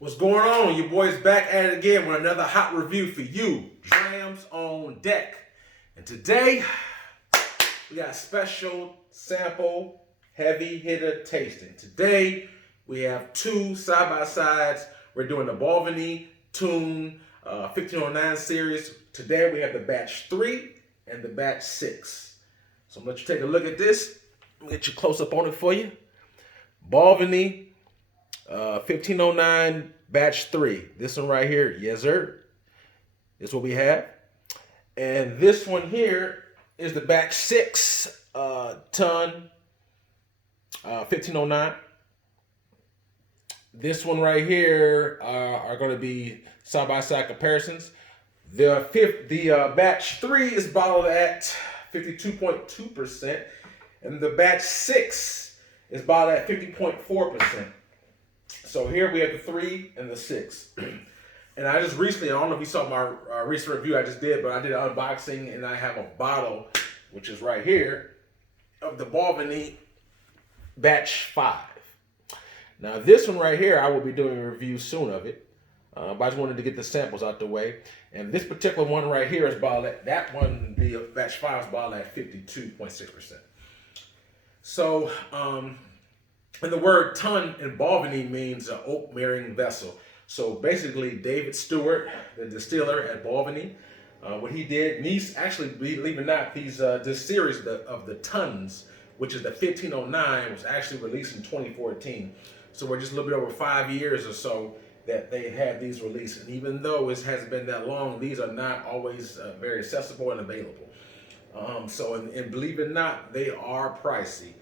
What's going on? Your boy's back at it again with another hot review for you. Drams on deck. And today, we got a special sample heavy hitter tasting. Today, we have two side-by-sides. We're doing the Balvenie Tun 1509 series. Today, we have the batch 3 and the batch 6. So I'm going to let you take a look at this. Let me get you close up on it for you. Balvenie 1509 batch 3. This one right here, yes sir. This is what we have. And this one here is the batch 6 ton 1509. This one right here are going to be side-by-side comparisons. The batch 3 is bottled at 52.2%, and the batch 6 is bottled at 50.4%. So here we have the 3 and the 6. And I just recently, I don't know if you saw my recent review I just did, but I did an unboxing and I have a bottle, which is right here, of the Balvenie batch 5. Now this one right here, I will be doing a review soon of it. But I just wanted to get the samples out the way. And this particular one right here is bottled at, that one, the batch 5 is bottled at 52.6%. So, and the word ton in Balvenie means an oak marrying vessel. So basically, David Stewart, the distiller at Balvenie, what he did, and he's actually, believe it or not, this series of the tons, which is the 1509, was actually released in 2014. So we're just a little bit over 5 years or so that they had these released. And even though it hasn't been that long, these are not always very accessible and available. And believe it or not, they are pricey.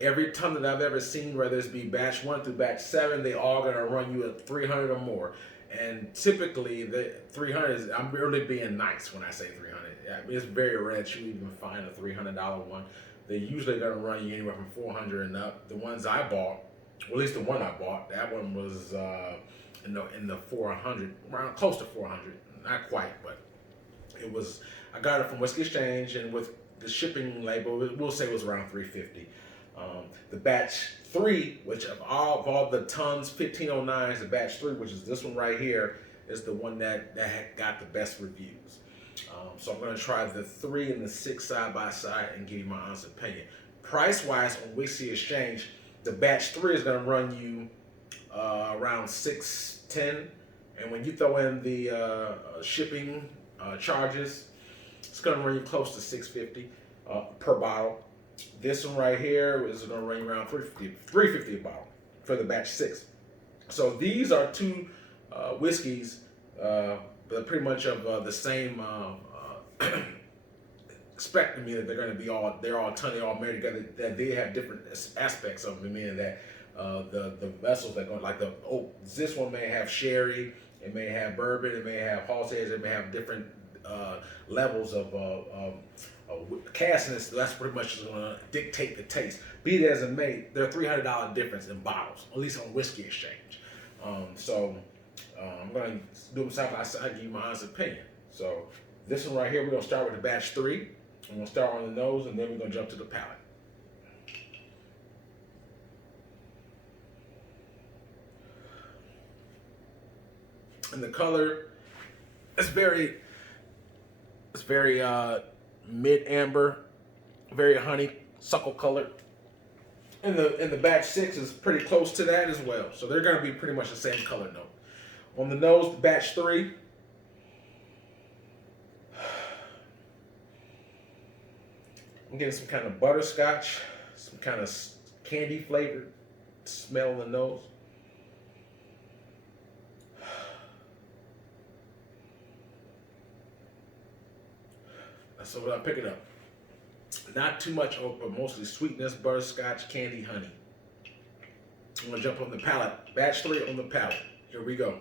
Every ton that I've ever seen, whether it's be batch 1 through batch 7, they all gonna run you at 300 or more. And typically, the 300 is, I'm really being nice when I say 300. It's very rare that you even find a $300 one. They're usually gonna run you anywhere from 400 and up. The ones I bought, well, at least the one I bought, that one was in the 400, around close to 400. Not quite, but it was. I got it from Whiskey Exchange, and with the shipping label, we'll say it was around 350. The batch 3, which of all the tons 1509s, the batch 3, which is this one right here, is the one that got the best reviews. So I'm going to try the 3 and the 6 side by side and give you my honest opinion. Price wise on Whiskey Exchange, the batch 3 is going to run you around $610, and when you throw in the shipping charges, it's going to run you close to $650 per bottle. This one right here is going to run you around $350 a bottle for the batch 6. So these are two whiskeys, but pretty much of the same spectrum, meaning that they're going to be they're all married together. That they have different aspects of them, meaning that the vessels that go like this one may have sherry, it may have bourbon, it may have hogsheads, it may have different levels of castness. That's pretty much going to dictate the taste. Be it as it may, there are $300 difference in bottles, at least on Whiskey Exchange. I'm going to do them side by side, give you my honest opinion. So this one right here, we're going to start with the batch 3. I'm going to start on the nose, and then we're going to jump to the palate. And the color, it's very mid-amber, very honeysuckle colored. And the batch 6 is pretty close to that as well. So they're going to be pretty much the same color note. On the nose, the batch 3. I'm getting some kind of butterscotch, some kind of candy flavored smell in the nose. That's what I'm picking up. Not too much oak, but mostly sweetness, butterscotch, candy, honey. I'm gonna jump on the palate. Batch 3 on the palate. Here we go.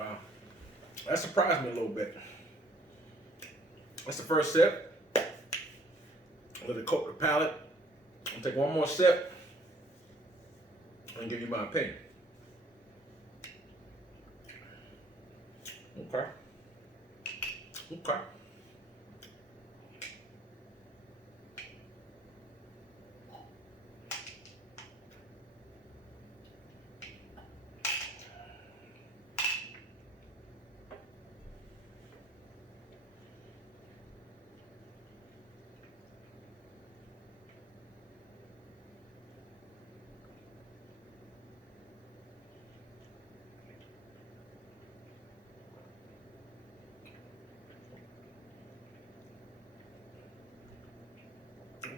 Wow. That surprised me a little bit. That's the first sip. Let it coat the palate. I'll take one more sip and give you my opinion. Okay. Okay.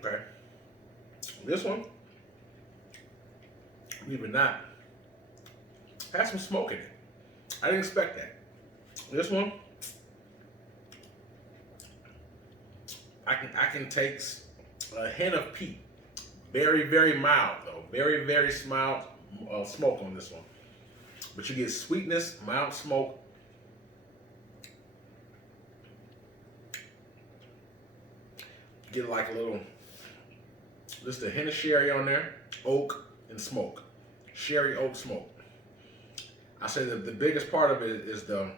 Okay. This one, believe it or not, has some smoke in it. I didn't expect that. This one, I can taste a hint of peat. Very, very mild though. Very, very mild smoke on this one. But you get sweetness, mild smoke. You get like a little, just a hint of sherry on there, oak and smoke. Sherry, oak, smoke. I say that the biggest part of it is I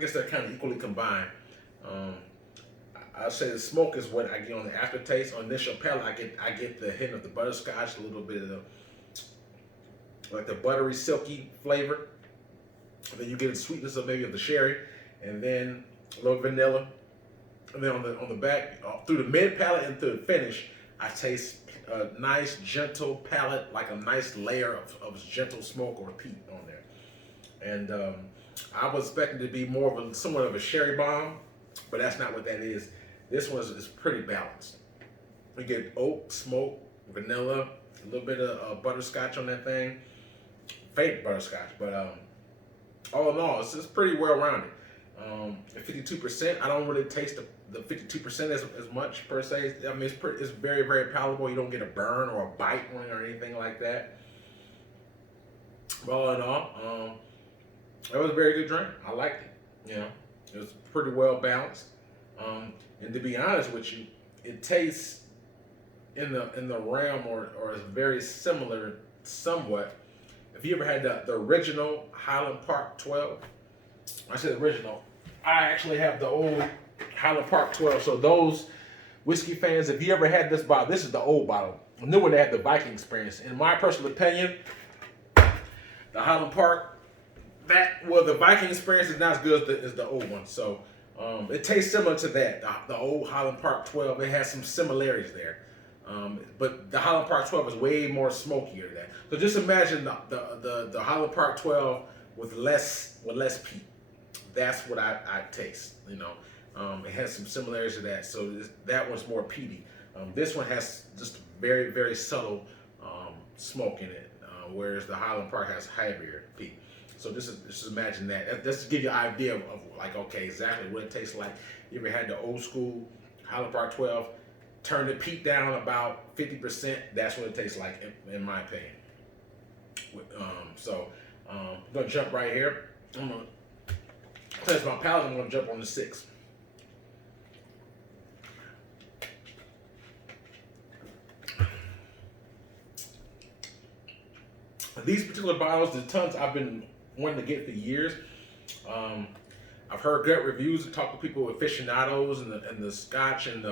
guess they're kind of equally combined. I'd say the smoke is what I get on the aftertaste. On initial palate, I get the hint of the butterscotch, a little bit of the buttery, silky flavor. And then you get the sweetness of maybe of the sherry, and then a little vanilla. And then on the back, through the mid palate and through the finish, I taste a nice gentle palate, like a nice layer of gentle smoke or peat on there. And I was expecting to be more of somewhat of a sherry bomb, but that's not what that is. This one is pretty balanced. You get oak, smoke, vanilla, a little bit of butterscotch on that thing. Fake butterscotch, but all in all, it's pretty well-rounded. At 52%, I don't really taste the 52% as much per se. I mean, it's very, very palatable. You don't get a burn or a bite on it or anything like that. But all in all, it was a very good drink. I liked it. You know, it was pretty well balanced. And to be honest with you, it tastes in the realm or is very similar somewhat. If you ever had the original Highland Park 12, I said original. I actually have the old Highland Park 12. So those whiskey fans, if you ever had this bottle, this is the old bottle. The new one, they had the Viking experience. In my personal opinion, the Highland Park, the Viking experience is not as good as the old one. So it tastes similar to that. The old Highland Park 12, it has some similarities there. But the Highland Park 12 is way more smokier than that. So just imagine the Highland Park 12 with less peat. That's what I taste. You know, it has some similarities to that. So that one's more peaty. This one has just very, very subtle smoke in it, whereas the Highland Park has heavier peat. So just imagine that. That's to give you an idea of like, okay, exactly what it tastes like. You ever had the old school Highland Park 12? Turn the peat down about 50%. That's what it tastes like, in my opinion. I'm gonna jump right here. I'm gonna test my palate. I'm gonna jump on the 6. These particular bottles, the tons I've been wanting to get for years. I've heard good reviews and talked to people aficionados and the Scotch and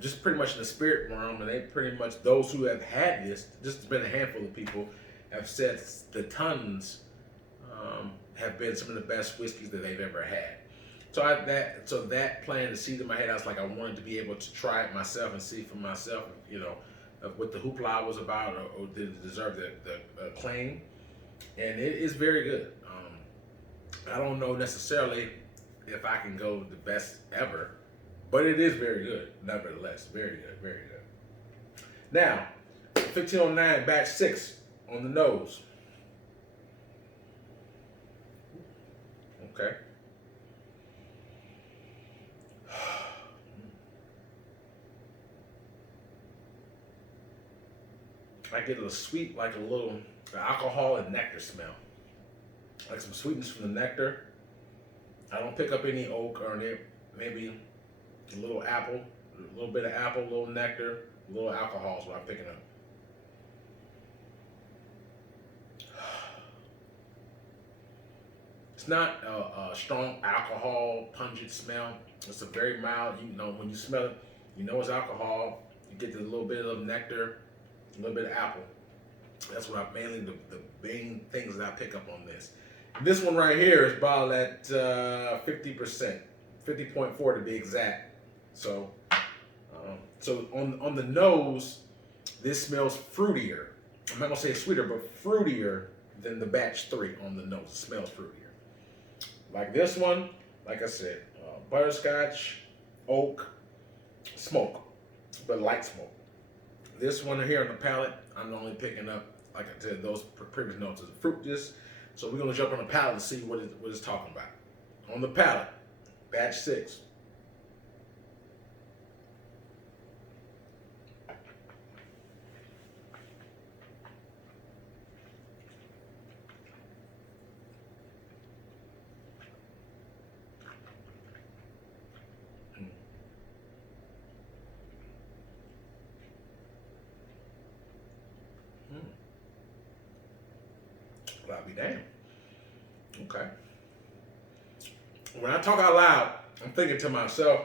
just pretty much in the spirit realm, and they pretty much, those who have had this, just been a handful of people, have said the tons have been some of the best whiskeys that they've ever had. So that planted the seed in my head. I was like, I wanted to be able to try it myself and see for myself, you know, what the hoopla was about, or did it deserve the acclaim. And it is very good. I don't know necessarily if I can go the best ever, but it is very good, nevertheless. Very good, very good. Now, 1509 batch 6 on the nose. Okay. I get a sweet, like a little alcohol and nectar smell. like some sweetness from the nectar. I don't pick up any oak or maybe a little apple, a little bit of apple, a little nectar, a little alcohol is what I'm picking up. It's not a strong alcohol pungent smell. It's a very mild, you know, when you smell it, you know it's alcohol. You get the little bit of nectar, a little bit of apple. That's what I mainly, the main things that I pick up on this. This one right here is bottled at 50%, 50.4 to be exact. So, so on the nose, this smells fruitier. I'm not gonna say sweeter, but fruitier than the batch 3 on the nose. It smells fruitier. Like this one, like I said, butterscotch, oak, smoke, but light smoke. This one here on the palate, I'm only picking up, like I said, those previous notes is fruit juice. So we're gonna jump on the palate and see what it's talking about. On the palate, batch 6. Well, I'll be damned. Okay. When I talk out loud, I'm thinking to myself,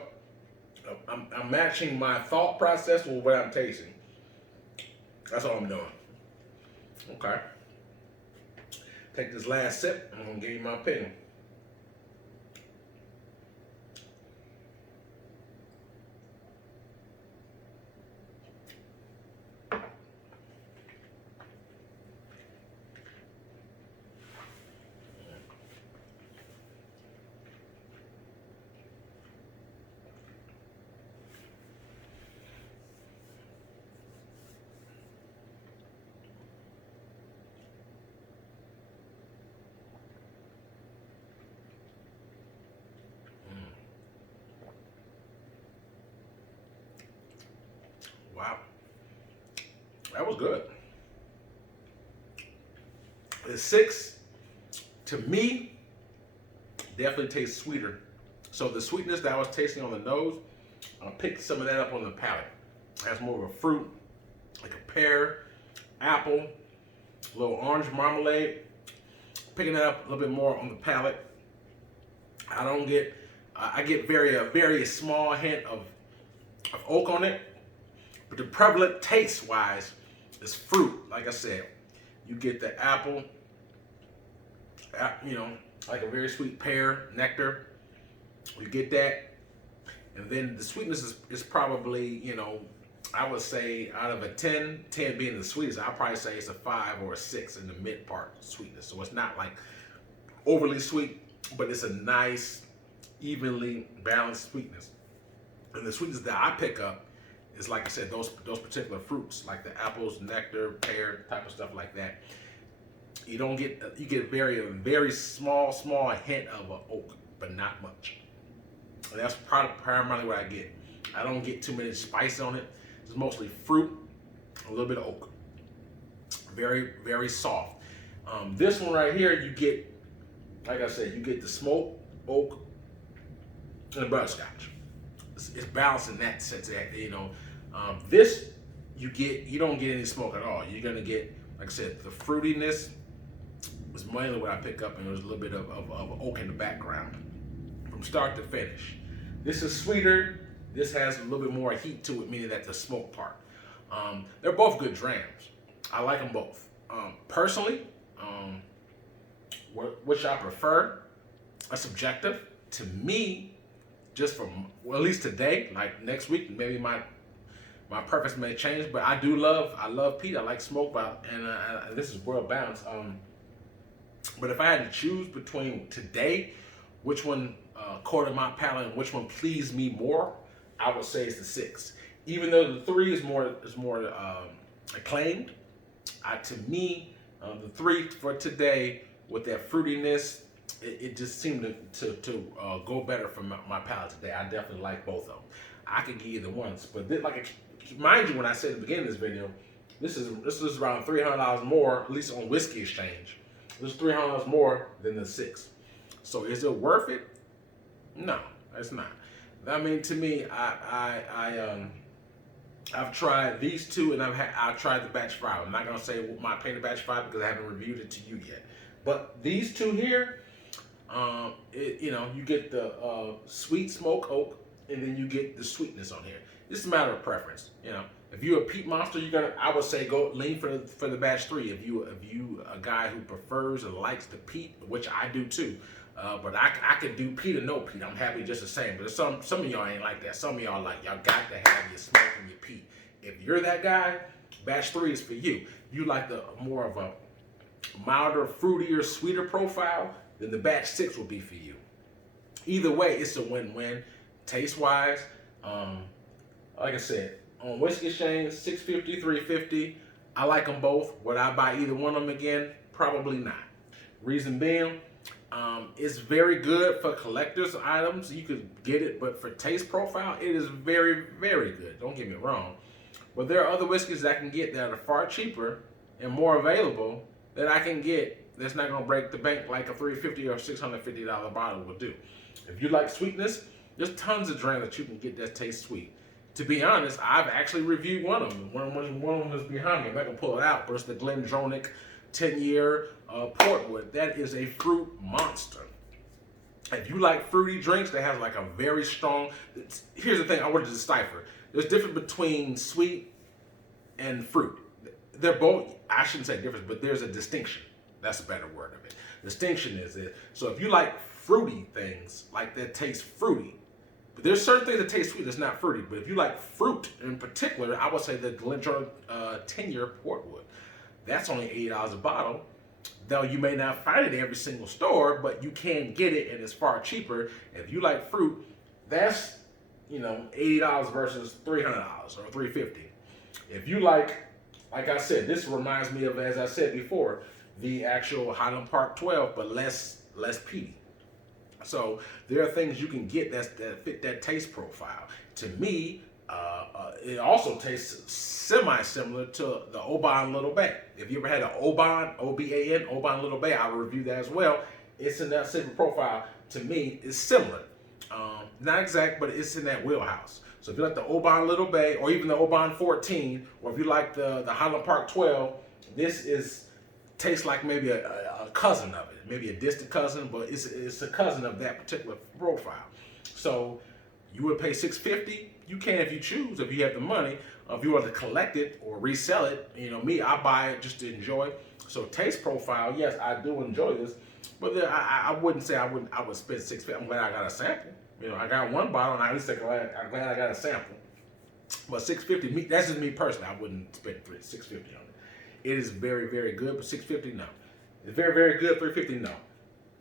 I'm matching my thought process with what I'm tasting. That's all I'm doing. Okay. Take this last sip, and I'm gonna give you my opinion. Wow, that was good. The 6, to me, definitely tastes sweeter. So the sweetness that I was tasting on the nose, I picked some of that up on the palate. It has more of a fruit, like a pear, apple, a little orange marmalade. Picking that up a little bit more on the palate. I get a very small hint of oak on it. But the prevalent taste-wise is fruit. Like I said, you get the apple, you know, like a very sweet pear, nectar. You get that. And then the sweetness is probably, you know, I would say out of a 10, 10 being the sweetest, I'd probably say it's a 5 or a 6 in the mid part sweetness. So it's not like overly sweet, but it's a nice, evenly balanced sweetness. And the sweetness that I pick up is, like I said, those particular fruits, like the apples, nectar, pear, type of stuff like that. You get very small hint of an oak, but not much. And that's primarily what I get. I don't get too many spice on it. It's mostly fruit, a little bit of oak. Very soft. This one right here, you get, like I said, you get the smoke, oak, and the butterscotch. It's balanced in that sense that, you know, this you don't get any smoke at all. You're gonna get, like I said, the fruitiness was mainly what I pick up, and there's a little bit of oak in the background from start to finish. This is sweeter. This has a little bit more heat to it, meaning that the smoke part. They're both good drams. I like them both. Personally, which I prefer, are subjective. To me, just from, well, at least today, like next week, maybe my preference may change, but I love peat. I like smoke, and this is world balance. But if I had to choose between today, which one courted my palate and which one pleased me more, I would say it's the 6. Even though the 3 is more acclaimed, to me, the 3 for today with that fruitiness, it just seemed to go better for my palate today. I definitely like both of them. I could get either ones, but mind you, when I said at the beginning of this video, this is around $300 more, at least on Whiskey Exchange. It's $300 more than the 6. So is it worth it? No, it's not. I mean, to me, I've tried these two, and I've tried the batch 5. I'm not gonna say my opinion of batch 5 because I haven't reviewed it to you yet. But these two here, you get the sweet smoke oak, and then you get the sweetness on here. It's a matter of preference. If you're a peat monster, I would say go lean for the batch 3. If you a guy who prefers and likes the peat, which I do too. But I could do peat or no peat. I'm happy just the same. But some of y'all ain't like that. Some of y'all y'all got to have your smoke and your peat. If you're that guy, batch 3 is for you. You like the more of a milder, fruitier, sweeter profile, then the batch 6 will be for you. Either way, it's a win-win. Taste-wise, like I said, on Whiskey Exchange, $6.50, $3.50. I like them both. Would I buy either one of them again? Probably not. Reason being, it's very good for collector's items. You could get it, but for taste profile, it is very, very good. Don't get me wrong. But there are other whiskeys that I can get that are far cheaper and more available that I can get that's not going to break the bank like a $350 or $650 bottle will do. If you like sweetness, there's tons of Drams that you can get that taste sweet. To be honest, I've actually reviewed one of them. One of them is behind me. If I can pull it out, but it's the Glendronach 10-year Portwood. That is a fruit monster. If you like fruity drinks that has like a very strong, here's the thing I wanted to decipher. There's difference between sweet and fruit. They're both, I shouldn't say difference, but there's a distinction. That's a better word of it. Distinction is it. So if you like fruity things, like that taste fruity, but there's certain things that taste sweet that's not fruity. But if you like fruit in particular, I would say the Glendronach 10-year Portwood. That's only $80 a bottle. Though you may not find it in every single store, but you can get it and it's far cheaper. If you like fruit, that's $80 versus $300 or $350. If you like I said, this reminds me of, as I said before, the actual Highland Park 12, but less peaty. So there are things you can get that fit that taste profile. To me, it also tastes semi-similar to the Oban Little Bay. If you ever had an Oban, O-B-A-N, Oban Little Bay, I will review that as well. It's in that same profile. To me, it's similar. Not exact, but it's in that wheelhouse. So if you like the Oban Little Bay, or even the Oban 14, or if you like the Highland Park 12, this tastes like maybe a cousin of it, maybe a distant cousin, but it's a cousin of that particular profile. So you would pay $6.50. You can if you choose, if you have the money. If you want to collect it or resell it, me, I buy it just to enjoy. So taste profile, yes, I do enjoy this, but I wouldn't say I would spend $6.50. I'm glad I got a sample. I got one bottle, and I'm glad I got a sample. But $6.50, that's just me personally. I wouldn't spend $6.50 on it. It is very, very good, but $6.50, no. It's very, very good. $3.50, no.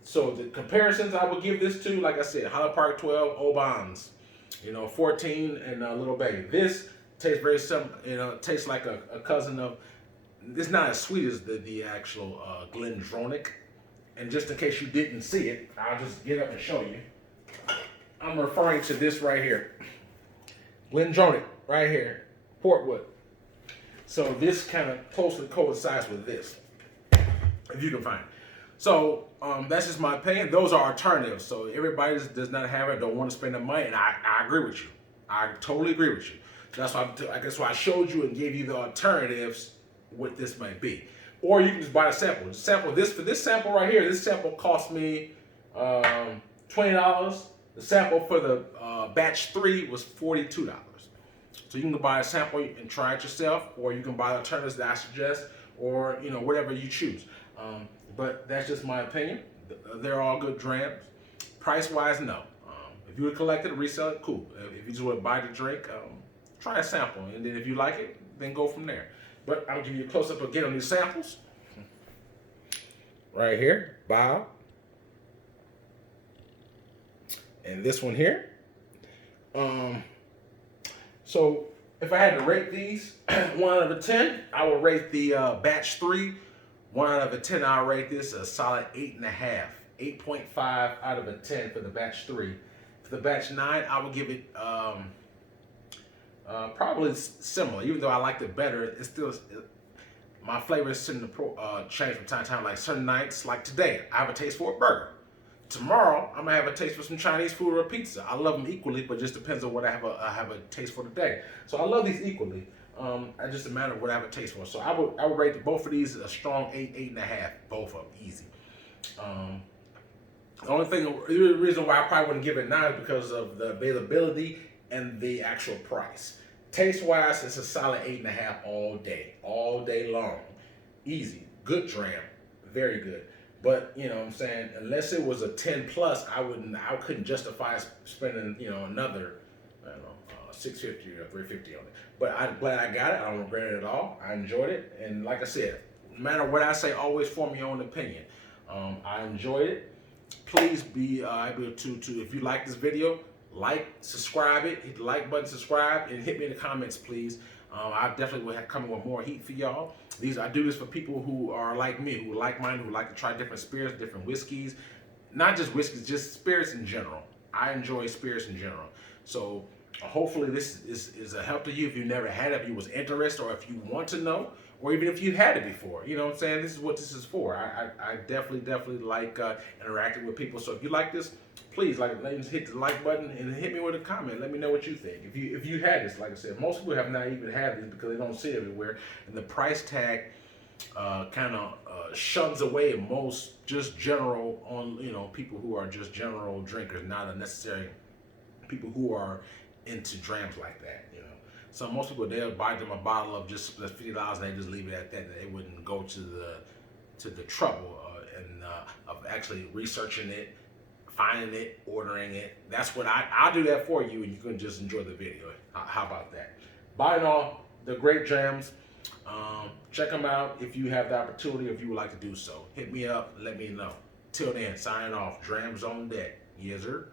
So the comparisons I would give this to, like I said, Highland Park 12, Obans, 14, and Little Bay. This tastes very similar. Tastes like a cousin of. It's not as sweet as the actual Glendronach. And just in case you didn't see it, I'll just get up and show you. I'm referring to this right here. Glendronach, right here. Portwood. So this kind of closely coincides with this, if you can find it. So that's just my opinion. Those are alternatives. So everybody does not have it, don't want to spend the money, and I agree with you. I totally agree with you. That's why I showed you and gave you the alternatives, what this might be. Or you can just buy a sample. For this sample right here, this sample cost me $20. The sample for the batch 3 was $42. So you can go buy a sample and try it yourself, or you can buy alternatives that I suggest, or whatever you choose. But that's just my opinion. They're all good Drams. Price-wise, no. If you would collect it, resell it, cool. If you just want to buy the drink, try a sample, and then if you like it, then go from there. But I'll give you a close-up again on these samples. Right here, Bob. And this one here. So if I had to rate these 1 out of 10, I would rate the batch 3 1 out of 10. I'll rate this a solid 8.5, 8.5 out of 10 for the batch 3. For the batch 9, I would give it probably similar. Even though I liked it better, it's still my flavors tend to change from time to time. Like certain nights, like today, I have a taste for a burger. Tomorrow, I'm gonna have a taste for some Chinese food or a pizza. I love them equally, but just depends on what I have a taste for today. So I love these equally. It's just a matter of what I have a taste for. So I would rate both of these a strong 8.5, both of them easy. The only thing, the reason why I probably wouldn't give it 9 is because of the availability and the actual price. Taste wise, it's a solid 8.5 all day long, easy, good dram, very good. But you know what I'm saying, unless it was a 10 plus, I couldn't justify spending another, I don't know, 650 or 350 on it. But I'm glad I got it. I don't regret it at all. I enjoyed it, and like I said, no matter what I say, always form your own opinion. I enjoyed it. Please be able to if you like this video, like, subscribe it, hit the like button, subscribe, and hit me in the comments, please. I definitely will have coming with more heat for y'all. I do this for people who are like me, who like mine, who like to try different spirits, different whiskeys, not just whiskeys, just spirits in general. I enjoy spirits in general. So hopefully this is a help to you if you never had it, if you was interested, or if you want to know, or even if you had it before. You know what I'm saying? This is what this is for. I definitely like interacting with people. So if you like this, please hit the like button and hit me with a comment. Let me know what you think. If you had this, like I said, most people have not even had this because they don't see it everywhere, and the price tag kind of shuns away most just general people who are just general drinkers, not unnecessary people who are into drams like that. So most people, they'll buy them a bottle of just $50 and they just leave it at that. They wouldn't go to the trouble of actually researching it, finding it, ordering it. That's what I'll do that for you, and you can just enjoy the video. How about that? By and all, they're great drams. Check them out if you have the opportunity, if you would like to do so. Hit me up, let me know. Till then, signing off. Drams on deck. Yes, sir.